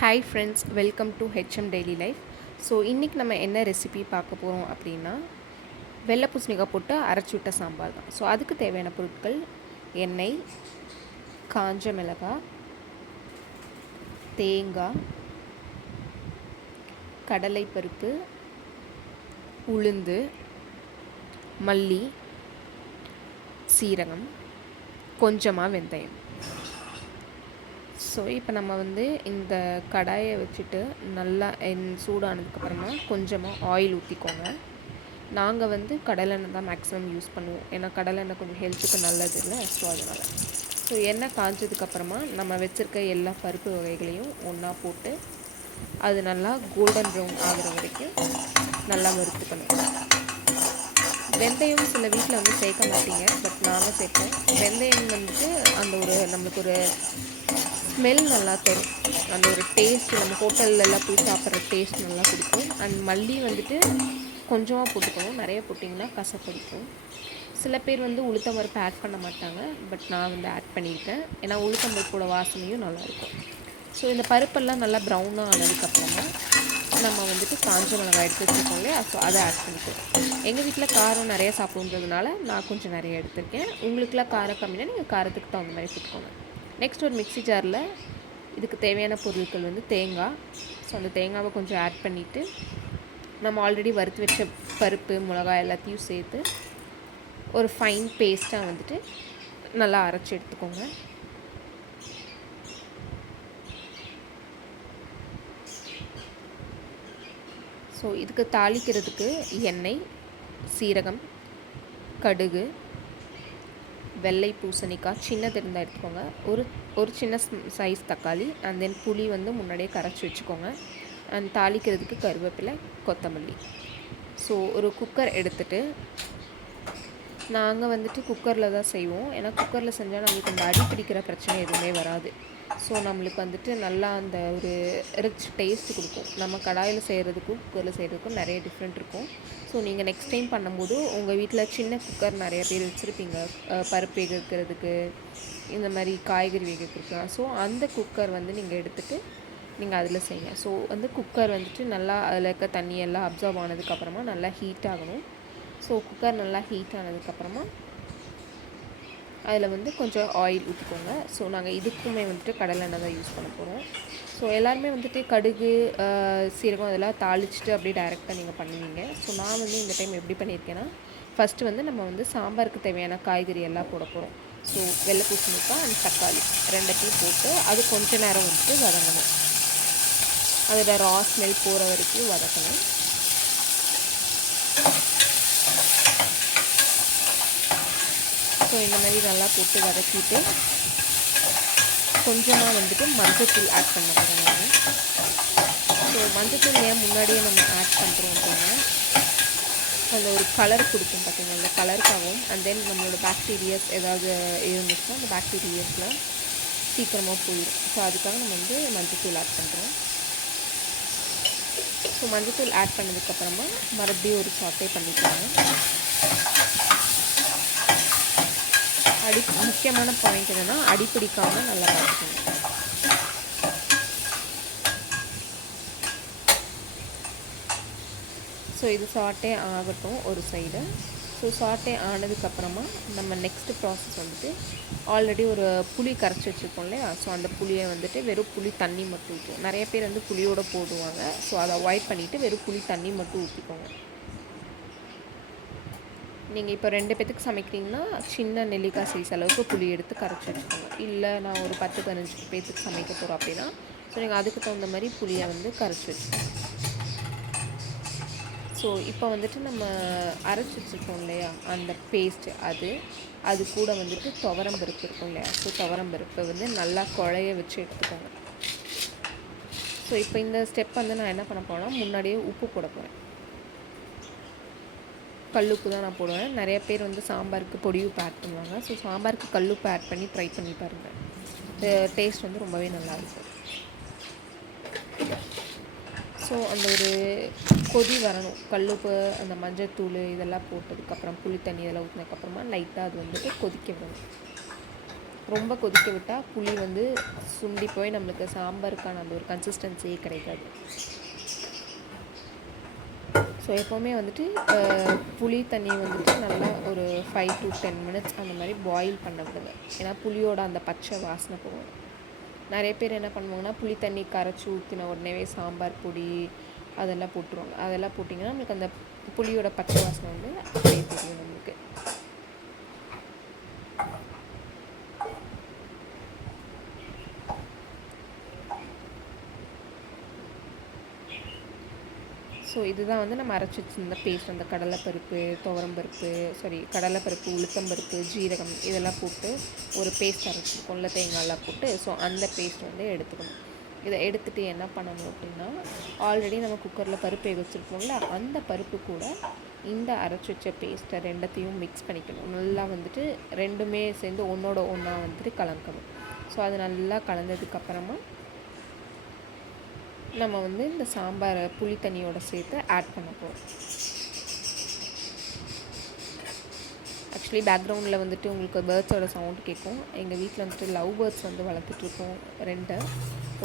Hi friends, welcome to HM daily life. So இன்றைக்கி நம்ம என்ன ரெசிபி பார்க்க போகிறோம் அப்படின்னா, வெள்ளை பூசணிக்காய் போட்டு அரைச்சி விட்ட சாம்பார் தான். ஸோ அதுக்கு தேவையான பொருட்கள்: எண்ணெய், காஞ்ச மிளகாய், தேங்காய், கடலைப்பருப்பு, உளுந்து, மல்லி, சீரகம், கொஞ்சமாக வெந்தயம். ஸோ இப்போ நம்ம இந்த கடாயை வச்சுட்டு நல்லா சூடானதுக்கப்புறமா கொஞ்சமாக ஆயில் ஊற்றிக்கோங்க. நாங்கள் கடலெண்ணெய் தான் மேக்ஸிமம் யூஸ் பண்ணுவோம், ஏன்னா கடலெண்ணெய் கொஞ்சம் ஹெல்த்துக்கு நல்லது இல்லை. ஸோ அதனால் எண்ணெய் காஞ்சதுக்கப்புறமா நம்ம வச்சுருக்க எல்லா பருப்பு வகைகளையும் ஒன்றா போட்டு அது நல்லா கோல்டன் ப்ரௌன் ஆகிற வரைக்கும் நல்லா வறுத்துக்கணும். வெந்தயம் சில வீட்டில் சேர்க்க மாட்டீங்க, பட் நாங்கள் சேர்ப்போம். வெந்தயம் அந்த நம்மளுக்கு ஒரு ஸ்மெல் நல்லா தரும், அந்த ஒரு டேஸ்ட் நம்ம ஹோட்டல்லலாம் போய் சாப்பிட்ற டேஸ்ட் நல்லா கொடுக்கும். அண்ட் மல்லி கொஞ்சமாக போட்டுக்கணும், நிறைய போட்டிங்கன்னா கசப்படிக்கும். சில பேர் உளுத்தம்பருப்பு ஆட் பண்ண மாட்டாங்க, பட் நான் ஆட் பண்ணியிருக்கேன், ஏன்னா உளுத்தம்பருப்போட வாசனையும் நல்லாயிருக்கும். ஸோ இந்த பருப்பெல்லாம் நல்லா ப்ரௌனாக ஆனதுக்கப்புறமா நம்ம காஞ்ச மிளகாய் எடுத்து வச்சுருக்கோம் இல்லையா, ஸோ அதை ஆட் பண்ணிக்கிறோம். எங்கள் வீட்டில் காரம் நிறைய சாப்பிடுன்றதுனால நான் கொஞ்சம் நிறைய எடுத்திருக்கேன். உங்களுக்குலாம் காரம் கம்மினா நீங்கள் காரத்துக்கு தகுந்த மாதிரி போட்டுக்கோங்க. நெக்ஸ்ட் ஒரு மிக்ஸி ஜாரில் இதுக்கு தேவையான பொருட்கள் தேங்காய். ஸோ அந்த தேங்காவை கொஞ்சம் ஆட் பண்ணிவிட்டு நம்ம ஆல்ரெடி வறுத்து வச்ச பருப்பு மிளகாய் எல்லாத்தையும் சேர்த்து ஒரு ஃபைன் பேஸ்ட்டாக நல்லா அரைச்சி எடுத்துக்கோங்க. ஸோ இதுக்கு தாளிக்கிறதுக்கு எண்ணெய், சீரகம், கடுகு, வெள்ளை பூசணிக்காய் சின்னது இருந்தால் எடுத்துக்கோங்க, ஒரு சின்ன சைஸ் தக்காளி, அண்ட் தென் புளி முன்னாடியே கரைச்சி வச்சுக்கோங்க. அண்ட் தாளிக்கிறதுக்கு கருவேப்பிலை, கொத்தமல்லி. ஸோ ஒரு குக்கர் எடுத்துகிட்டு நாங்கள் குக்கரில் தான் செய்வோம், ஏன்னா குக்கரில் செஞ்சால் நம்மளுக்கு அந்த அடி பிடிக்கிற பிரச்சனை எதுவுமே வராது. ஸோ நம்மளுக்கு நல்லா அந்த ஒரு ரிச் டேஸ்ட் கொடுக்கும். நம்ம கடாயில் செய்கிறதுக்கும் குக்கரில் செய்கிறதுக்கும் நிறைய டிஃப்ரெண்ட் இருக்கும். ஸோ நீங்கள் நெக்ஸ்ட் டைம் பண்ணும்போது உங்கள் வீட்டில் சின்ன குக்கர் நிறைய பேர் வச்சுருப்பீங்க, பருப்பு வேக வைக்கிறதுக்கு, இந்த மாதிரி காய்கறி வேக வைக்கிறதுக்கு. ஸோ அந்த குக்கர் நீங்கள் எடுத்துகிட்டு நீங்கள் அதில் செய்யுங்க. ஸோ குக்கர் நல்லா அதில் இருக்க தண்ணியெல்லாம் அப்சர்வ் ஆனதுக்கப்புறமா நல்லா ஹீட் ஆகணும். ஸோ குக்கர் நல்லா ஹீட் ஆனதுக்கப்புறமா அதில் கொஞ்சம் ஆயில் ஊற்றிக்கோங்க. ஸோ நாங்கள் இதுக்குமே கடலெண்ணெய் தான் யூஸ் பண்ண போகிறோம். ஸோ எல்லாருமே கடுகு, சீரகம் அதெல்லாம் தாளிச்சிட்டு அப்படியே டைரெக்டாக நீங்கள் பண்ணுவீங்க. ஸோ நான் இந்த டைம் எப்படி பண்ணியிருக்கேன்னா, ஃபஸ்ட்டு நம்ம சாம்பாருக்கு தேவையான காய்கறி எல்லாம் போட போகிறோம். ஸோ வெள்ளை பூசணிக்காய் அண்ட் தக்காளி ரெண்டத்தையும் போட்டு அது கொஞ்ச நேரம் வதங்கணும். அதோட ரா ஸ்மெல் போகிற வரைக்கும் வதக்கணும். ஸோ இந்த மாதிரி நல்லா போட்டு வதக்கிட்டு கொஞ்சமாக மஞ்சத்தூள் ஆட் பண்ண போகிறோம் நான். ஸோ மஞ்சத்தூள் ஏன் முன்னாடியே நம்ம ஆட் பண்ணுறோம் அப்படின்னா, அந்த ஒரு கலர் கொடுக்கும் பார்த்தீங்கன்னா, அந்த கலருக்காகவும், அண்ட் தென் நம்மளோட பாக்டீரியாஸ் ஏதாவது இருந்துச்சுன்னா அந்த பாக்டீரியாஸ்லாம் சீக்கிரமாக போயிடும். ஸோ அதுக்காக நம்ம மஞ்சத்தூள் ஆட் பண்ணுறோம். ஸோ மஞ்சத்தூள் ஆட் பண்ணதுக்கப்புறமா மறுபடியும் ஒரு சாட்டே பண்ணிக்கோங்க. முக்கியமான பாயிண்ட் என்னென்னா, அடிப்பிடிக்காமல் நல்லா பார்த்துக்கணும். ஸோ இது சாட்டே ஆகட்டும் ஒரு சைடு. ஸோ சாட்டே ஆனதுக்கப்புறமா நம்ம நெக்ஸ்ட்டு ப்ராசஸ் ஆல்ரெடி ஒரு புளி கரைச்சி வச்சுருக்கோம் இல்லையா, ஸோ அந்த புளியை வெறும் புளி தண்ணி மட்டும் ஊற்றுவோம். நிறைய பேர் புளியோடு போடுவாங்க. ஸோ அதை அவாய்ட் பண்ணிவிட்டு வெறும் புளி தண்ணி மட்டும் ஊற்றிக்கோங்க. நீங்கள் இப்போ 2 பேத்துக்கு சமைக்கிறீங்கன்னா சின்ன நெல்லிக்காய் சைஸ் அளவுக்கு புளி எடுத்து கரைச்சி வச்சுக்கோங்க. இல்லை நான் ஒரு 10-15 பேத்துக்கு சமைக்க போகிறோம் அப்படின்னா, ஸோ நீங்கள் அதுக்கு தகுந்த மாதிரி புளியை கரைச்சி வச்சுக்கோங்க. ஸோ இப்போ நம்ம அரைச்சி வச்சுருக்கோம் இல்லையா அந்த பேஸ்ட்டு, அது கூட துவரம் பருப்பு இருக்கும் இல்லையா, ஸோ துவரம் பருப்பை நல்லா குழைய வச்சு எடுத்துக்கோங்க. ஸோ இப்போ இந்த ஸ்டெப் நான் என்ன பண்ண போகிறேன்னா, முன்னாடியே உப்பு போட போகிறேன். கல்லுப்பு தான் நான் போடுவேன். நிறைய பேர் சாம்பாருக்கு பொடி உப்பு ஆட் பண்ணுவாங்க. ஸோ சாம்பாருக்கு கல்லுப்பு ஆட் பண்ணி ட்ரை பண்ணி பாருங்கள், டேஸ்ட் ரொம்பவே நல்லாயிருக்கும். ஸோ அந்த ஒரு கொதி வரணும், கல்லுப்பு அந்த மஞ்சத்தூள் இதெல்லாம் போட்டதுக்கப்புறம் புளி தண்ணி இதெல்லாம் ஊற்றினதுக்கப்புறமா லைட்டாக அது கொதிக்க விடணும். ரொம்ப கொதிக்க விட்டால் புளி வந்து சுண்டி போய் நம்மளுக்கு சாம்பாருக்கான அந்த ஒரு கன்சிஸ்டன்சியே கிடைக்காது. ஸோ எப்போவுமே வந்துட்டு புளி தண்ணியை வந்துட்டு நல்லா ஒரு 5 to 10 minutes அந்த மாதிரி பாயில் பண்ண விடுங்க. ஏன்னா புளியோட அந்த பச்சை வாசனை போகும். நிறைய பேர் என்ன பண்ணுவாங்கன்னா புளி தண்ணி கரைச்சி ஊற்றின உடனேவே சாம்பார் பொடி அதெல்லாம் போட்டுருவாங்க. அதெல்லாம் போட்டிங்கன்னா நம்மளுக்கு அந்த புளியோட பச்சை வாசனை வந்து அப்படியே தெரியும் நம்மளுக்கு. ஸோ இதுதான் வந்து நம்ம அரைச்சி வச்சிருந்த பேஸ்ட். அந்த கடலைப்பருப்பு, கடலைப்பருப்பு, உளுத்தம்பருப்பு, ஜீரகம் இதெல்லாம் போட்டு ஒரு பேஸ்ட் அரைச்சிருக்கோம்ல, தேங்காயெல்லாம் போட்டு. ஸோ அந்த பேஸ்ட் வந்து எடுத்துக்கணும். இதை எடுத்துகிட்டு என்ன பண்ணணும் அப்படின்னா, ஆல்ரெடி நம்ம குக்கரில் பருப்பு வச்சுருப்போம்ல, அந்த பருப்பு கூட இந்த அரைச்சி வச்ச பேஸ்ட்டை ரெண்டத்தையும் மிக்ஸ் பண்ணிக்கணும். நல்லா வந்துட்டு ரெண்டுமே சேர்ந்து ஒன்றோட ஒன்றா வந்துட்டு கலக்கணும். ஸோ அது நல்லா கலந்ததுக்கப்புறமா நம்ம வந்து இந்த சாம்பாரை புளி தண்ணியோடு சேர்த்து ஆட் பண்ண போகிறோம். ஆக்சுவலி பேக்ரவுண்டில் வந்துட்டு உங்களுக்கு பேர்ட்ஸோட சவுண்ட் கேட்கும். எங்கள் வீட்டில் வந்துட்டு லவ் பேர்ட்ஸ் வந்து வளர்த்துட்ருக்கோம் 2.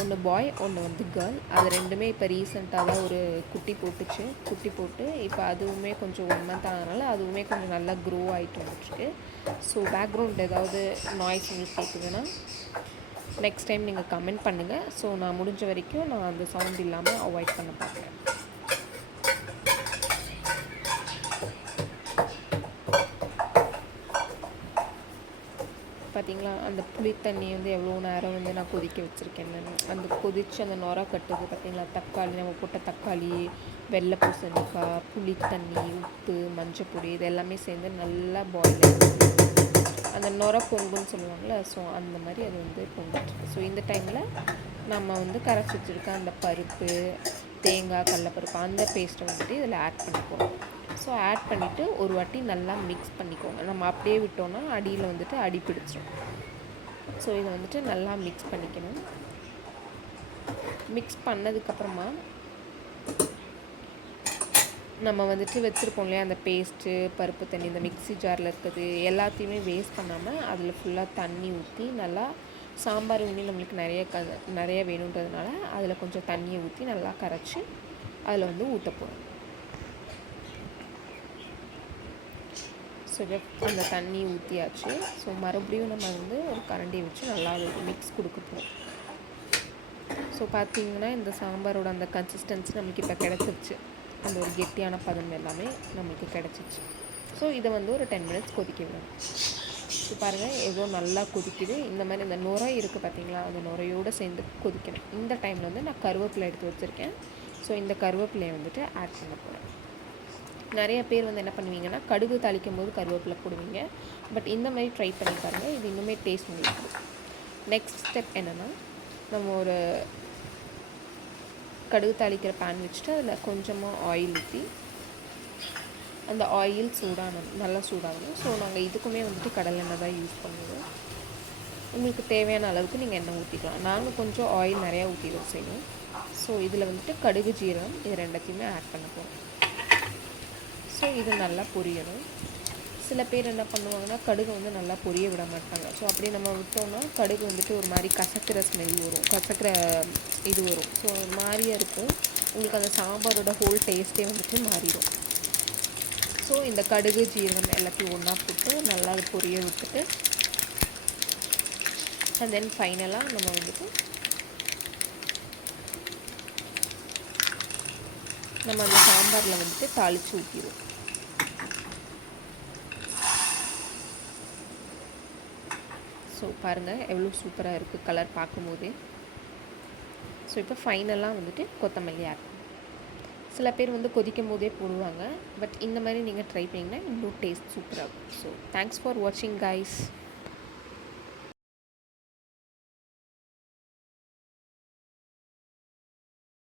ஒன்று பாய், ஒன்று வந்து கேர்ள். அது ரெண்டுமே இப்போ ரீசெண்டாக தான் ஒரு குட்டி போட்டு இப்போ அதுவுமே கொஞ்சம் 1 month ஆனதுனால அதுவுமே கொஞ்சம் நல்லா க்ரோ ஆகிட்டு வந்துட்டுருக்கு. ஸோ பேக்ரவுண்ட் ஏதாவது நாய்ஸ் உங்களுக்கு கேட்குதுன்னா நெக்ஸ்ட் டைம் நீங்கள் கமெண்ட் பண்ணுங்கள். ஸோ நான் முடிஞ்ச வரைக்கும் நான் அந்த சவுண்ட் இல்லாமல் அவாய்ட் பண்ண பார்க்குறேன். பார்த்திங்களா, அந்த புளி தண்ணி வந்து எவ்வளோ நேரம் வந்து நான் கொதிக்க வச்சுருக்கேன்னு. அந்த கொதித்து அந்த நுர கட்டுது பார்த்திங்களா. தக்காளி, நம்ம போட்ட தக்காளி, வெள்ளை பூசணிக்காய், புளி தண்ணி, உப்பு, மஞ்சள் பொடி இது எல்லாமே சேர்ந்து நல்லா பாயில் ஆகிடுது. அந்த நுர பொங்குன்னு சொல்லுவாங்கள்ல, ஸோ அந்த மாதிரி அது வந்து பொங்கிட்டுருக்கு. ஸோ இந்த டைமில் நம்ம வந்து கரைச்சி வச்சுருக்க அந்த பருப்பு, தேங்காய், கடலைப்பருப்பு அந்த பேஸ்ட்டை வந்துட்டு இதில் ஆட் பண்ணிப்போம். ஸோ ஆட் பண்ணிவிட்டு ஒரு வாட்டி நல்லா மிக்ஸ் பண்ணிக்கோங்க. நம்ம அப்படியே விட்டோன்னா அடியில் வந்துட்டு அடி பிடிச்சிடும். ஸோ இதை வந்துட்டு நல்லா மிக்ஸ் பண்ணிக்கணும். மிக்ஸ் பண்ணதுக்கப்புறமா நம்ம வந்துட்டு வச்சுருப்போம் இல்லையா அந்த பேஸ்ட்டு, பருப்பு தண்ணி, இந்த மிக்ஸி ஜாரில் இருக்கிறது எல்லாத்தையுமே வேஸ்ட் பண்ணாமல் அதில் ஃபுல்லாக தண்ணி ஊற்றி நல்லா சாம்பார் இன்னும் நம்மளுக்கு நிறைய வேணுன்றதுனால அதில் கொஞ்சம் தண்ணியை ஊற்றி நல்லா கரைச்சி அதில் வந்து ஊற்ற போகிறோம். ஸோ அந்த தண்ணி ஊற்றியாச்சு. ஸோ மறுபடியும் நம்ம வந்து ஒரு கரண்டியை வச்சு நல்லா மிக்ஸ் கொடுக்க போகிறோம். ஸோ பார்த்திங்கன்னா இந்த சாம்பாரோட அந்த கன்சிஸ்டன்சி நம்மளுக்கு இப்போ கிடச்சிருச்சு. அந்த ஒரு கெட்டியான பதம் எல்லாமே நம்மளுக்கு கிடச்சிச்சு. ஸோ இதை வந்து ஒரு 10 minutes கொதிக்க விடணும். ஸோ பாருங்கள் எவ்வளோ நல்லா கொதிக்குது. இந்த மாதிரி இந்த நுரை இருக்குது பார்த்திங்களா, அந்த நுரையோடு சேர்ந்து கொதிக்கணும். இந்த டைமில் வந்து நான் கருவேப்பிலை எடுத்து வச்சுருக்கேன். ஸோ இந்த கருவேப்பிலையை வந்துட்டு ஆட் பண்ண போகிறேன். நிறைய பேர் வந்து என்ன பண்ணுவீங்கன்னா கடுகு தாளிக்கும் போது கருவேப்பிலை போடுவீங்க. பட் இந்த மாதிரி ட்ரை பண்ணி பாருங்கள், இது இன்னுமே டேஸ்ட் உங்களுக்கு. நெக்ஸ்ட் ஸ்டெப் என்னென்னா, நம்ம ஒரு கடுகு தாளிக்கிற பேன் வச்சுட்டு அதில் கொஞ்சமாக ஆயில் ஊற்றி அந்த ஆயில் நல்லா சூடாகணும். ஸோ நாங்கள் இதுக்குமே வந்துட்டு கடலெண்ணெய் தான் யூஸ் பண்ணுவோம். உங்களுக்கு தேவையான அளவுக்கு நீங்கள் எண்ணெய் ஊற்றிக்கலாம். நாங்கள் கொஞ்சம் ஆயில் நிறையா ஊற்றி செய்வோம். ஸோ இதில் வந்துட்டு கடுகு, ஜீரகம் இது ரெண்டத்தையுமே ஆட் பண்ண போகிறோம். ஸோ இது நல்லா பொரியணும். சில பேர் என்ன பண்ணுவாங்கன்னா கடுகு வந்து நல்லா பொரிய விட மாட்டாங்க. ஸோ அப்படி நம்ம விட்டோம்னா கடுகு வந்துட்டு ஒரு மாதிரி கசக்கிற ஸ்மெல் வரும், கசக்கிற இது வரும். ஸோ மாதிரியாக இருக்கும். உங்களுக்கு அந்த சாம்பாரோட ஹோல் டேஸ்ட்டே வந்துட்டு மாறிடும். ஸோ இந்த கடுகு, ஜீரகம் எல்லாத்தையும் ஒன்றா போட்டு நல்லா அது பொரிய விட்டுட்டு அண்ட் தென் ஃபைனலாக நம்ம வந்துட்டு நம்ம அந்த சாம்பாரில் வந்துட்டு தாளித்து ஊற்றிடுவோம். ஸோ பாருங்கள் எவ்வளோ சூப்பராக இருக்குது கலர் பார்க்கும்போதே. ஸோ இப்போ ஃபைனலாக வந்துட்டு கொத்தமல்லி ஆட். சில பேர் வந்து கொதிக்கும் போதே போடுவாங்க. பட் இந்த மாதிரி நீங்கள் ட்ரை பண்ணிங்கன்னா இன்னும் டேஸ்ட் சூப்பராக இருக்கும். ஸோ தேங்க்ஸ் ஃபார் வாட்சிங் கைஸ்.